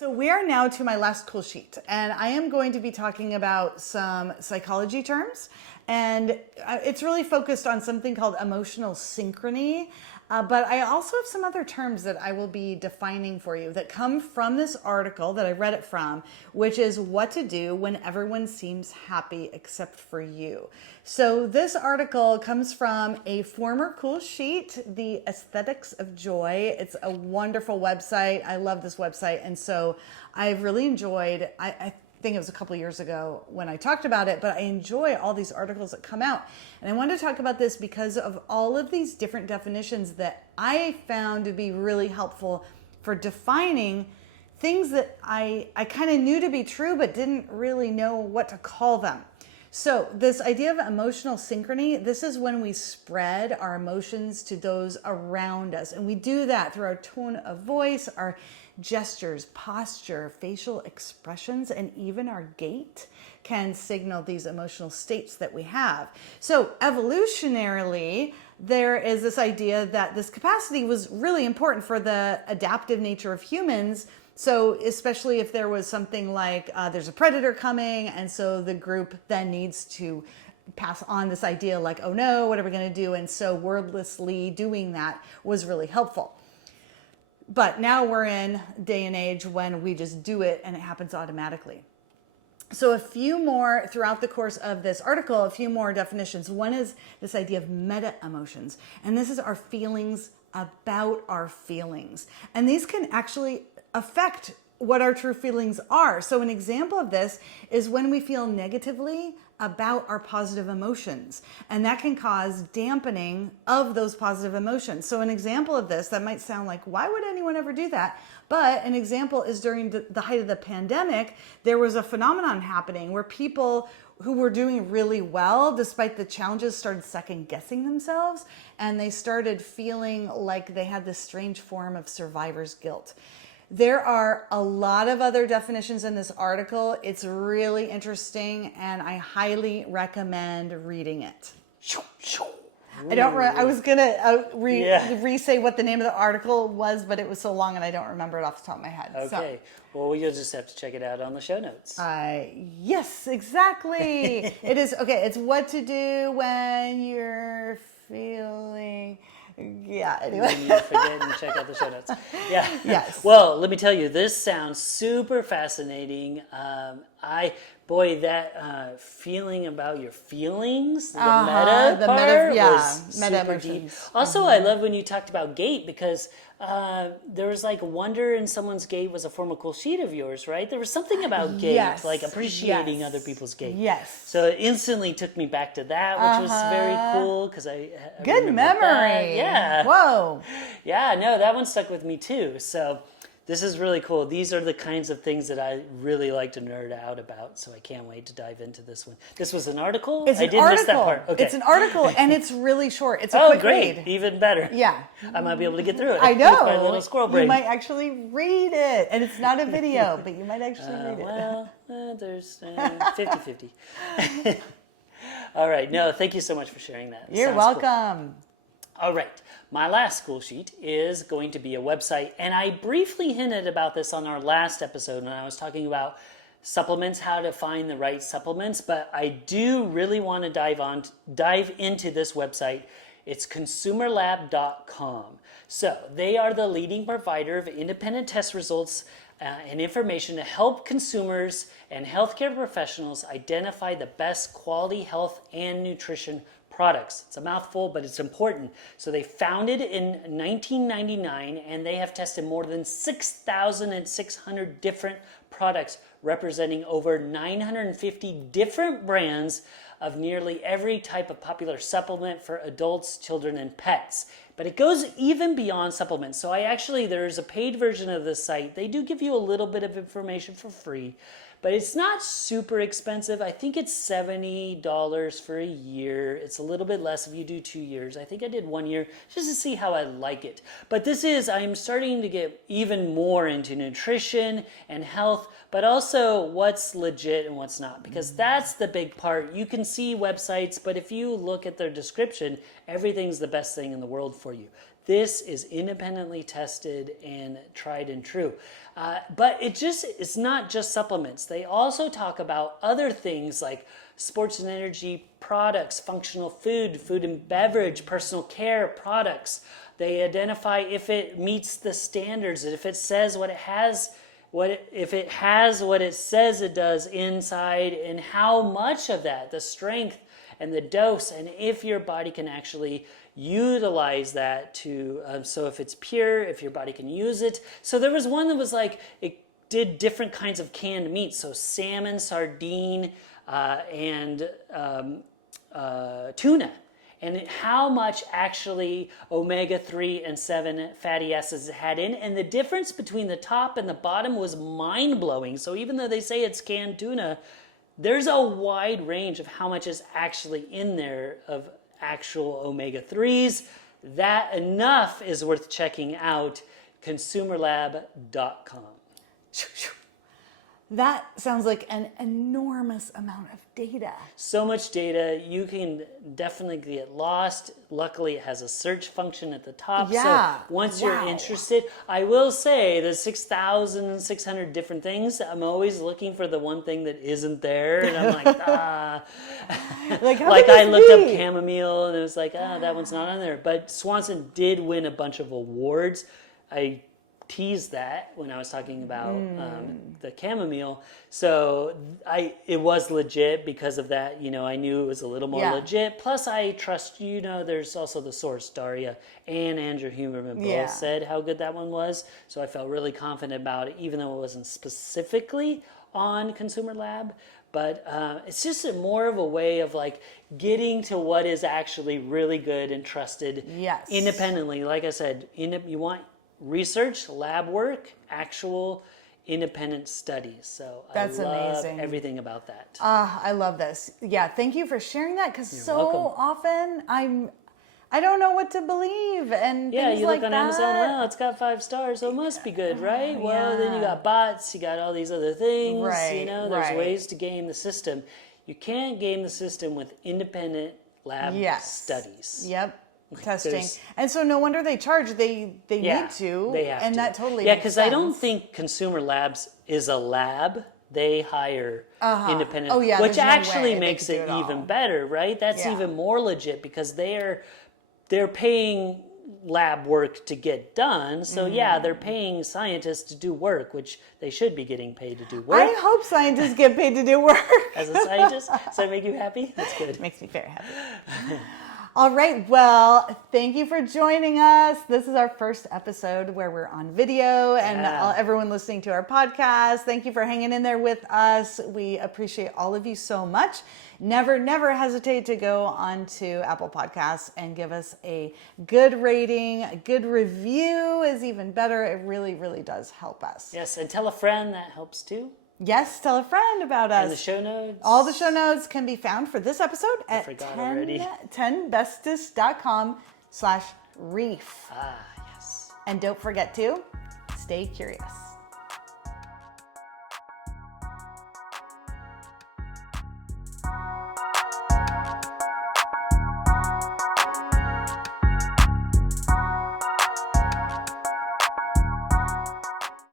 So we are now to my last cool sheet, and I am going to be talking about some psychology terms, and it's really focused on something called emotional synchrony. But I also have some other terms that I will be defining for you that come from this article that I read it from, which is what to do when everyone seems happy except for you. So this article comes from a former cool sheet, The Aesthetics of Joy. It's a wonderful website. I love this website. And so I've really enjoyed, I think it was a couple years ago when I talked about it, but I enjoy all these articles that come out. And I wanted to talk about this because of all of these different definitions that I found to be really helpful for defining things that I kind of knew to be true, but didn't really know what to call them. So this idea of emotional synchrony, this is when we spread our emotions to those around us. And we do that through our tone of voice, our gestures, posture, facial expressions, and even our gait can signal these emotional states that we have. So evolutionarily, there is this idea that this capacity was really important for the adaptive nature of humans. So especially if there was something like there's a predator coming, and so the group then needs to pass on this idea like, oh no, what are we going to do? And so wordlessly doing that was really helpful. But now we're in a day and age when we just do it and it happens automatically. So a few more throughout the course of this article, a few more definitions. One is this idea of meta emotions. And this is our feelings about our feelings. And these can actually affect what our true feelings are. So an example of this is when we feel negatively about our positive emotions, and that can cause dampening of those positive emotions. So an example of this that might sound like, why would anyone ever do that? But an example is during the height of the pandemic, there was a phenomenon happening where people who were doing really well despite the challenges started second guessing themselves, and they started feeling like they had this strange form of survivor's guilt. There are a lot of other definitions in this article. It's really interesting, and I highly recommend reading it. I was gonna re-say what the name of the article was, but it was so long and I don't remember it off the top of my head. Okay. Well, you'll just have to check it out on the show notes. Yes, exactly. It is. Okay, it's what to do when you're feeling... Yeah, anyway. You forget and check out the show notes. Yeah. Yes. Well, let me tell you, this sounds super fascinating. That feeling about your feelings, the meta part was super deep. Also, I love when you talked about gait, because there was like wonder in someone's gait was a form of cool sheet of yours, right? There was something about gait, like appreciating other people's gait. Yes. So it instantly took me back to that, which was very cool, because I good memory. That. Yeah. Whoa. Yeah, no, that one stuck with me too. So this is really cool. These are the kinds of things that I really like to nerd out about, so I can't wait to dive into this one. This was an article? It's an article. Miss that part. Okay. It's an article, and it's really short. It's a quick read. Even better. Yeah. I might be able to get through it. I know. With my little squirrel brain. You might actually read it, and it's not a video, but you might actually read it. Well, there's 50-50. All right. No, thank you so much for sharing that. You're welcome. Cool. All right, my last school sheet is going to be a website, and I briefly hinted about this on our last episode when I was talking about supplements, how to find the right supplements, but I do really want to dive into this website. It's consumerlab.com. So they are the leading provider of independent test results and information to help consumers and healthcare professionals identify the best quality health and nutrition products. It's a mouthful, but it's important. So they founded in 1999, and they have tested more than 6,600 different products representing over 950 different brands of nearly every type of popular supplement for adults, children, and pets. But it goes even beyond supplements. So there's a paid version of the site. They do give you a little bit of information for free, but it's not super expensive. I think it's $70 for a year. It's a little bit less if you do 2 years. I think I did 1 year just to see how I like it. But I'm starting to get even more into nutrition and health, but also what's legit and what's not, because that's the big part. You can see websites, but if you look at their description, everything's the best thing in the world for you. This is independently tested and tried and true. But it's not just supplements. They also talk about other things like sports and energy products, functional food, food and beverage, personal care products. They identify if it meets the standards, if it says what it has, if it has what it says it does inside, and how much of that, the strength and the dose, and if your body can actually utilize that to, so if it's pure, if your body can use it. So there was one that was like, it did different kinds of canned meat, so salmon, sardine, and tuna. And how much actually omega-3 and 7 fatty acids it had in. And the difference between the top and the bottom was mind-blowing. So even though they say it's canned tuna, there's a wide range of how much is actually in there of actual omega-3s. That enough is worth checking out, consumerlab.com. That sounds like an enormous amount of data. So much data, you can definitely get lost. Luckily, it has a search function at the top. Yeah. So once you're interested, I will say there's 6,600 different things. I'm always looking for the one thing that isn't there. And I'm like, like I looked up chamomile and it was like, that one's not on there. But Swanson did win a bunch of awards. I teased that when I was talking about the chamomile. So it was legit because of that. I knew it was a little more legit. Plus, I trust, there's also the source, Daria and Andrew Huberman both said how good that one was. So I felt really confident about it, even though it wasn't specifically on Consumer Lab. But it's just more of a way of like getting to what is actually really good and trusted independently. Like I said, you want research, lab work, actual independent studies. So that's amazing. Everything about that. I love this. Yeah, thank you for sharing that, because so welcome. often I don't know what to believe, and things you like look on that. Amazon, well, it's got 5 stars, so it must be good, right? Well, then you got bots, you got all these other things, there's ways to game the system. You can't game the system with independent lab studies. Yep. Testing. And so no wonder they charge. They need to. They have and to. That totally makes sense. Because I don't think Consumer Labs is a lab. They hire independent, which actually makes it even better, right? That's even more legit, because they're paying lab work to get done. So they're paying scientists to do work, which they should be getting paid to do work. I hope scientists get paid to do work. As a scientist, does that make you happy? That's good. It makes me very happy. All right, well, thank you for joining us. This is our first episode where we're on video, and everyone listening to our podcast, thank you for hanging in there with us. We appreciate all of you so much. Never hesitate to go onto Apple Podcasts and give us a good rating. A good review is even better. It really, really does help us. Yes, and tell a friend, that helps too. Yes, tell a friend about us. And the show notes. All the show notes can be found for this episode at 10bestest.com/reef. Yes. And don't forget to stay curious.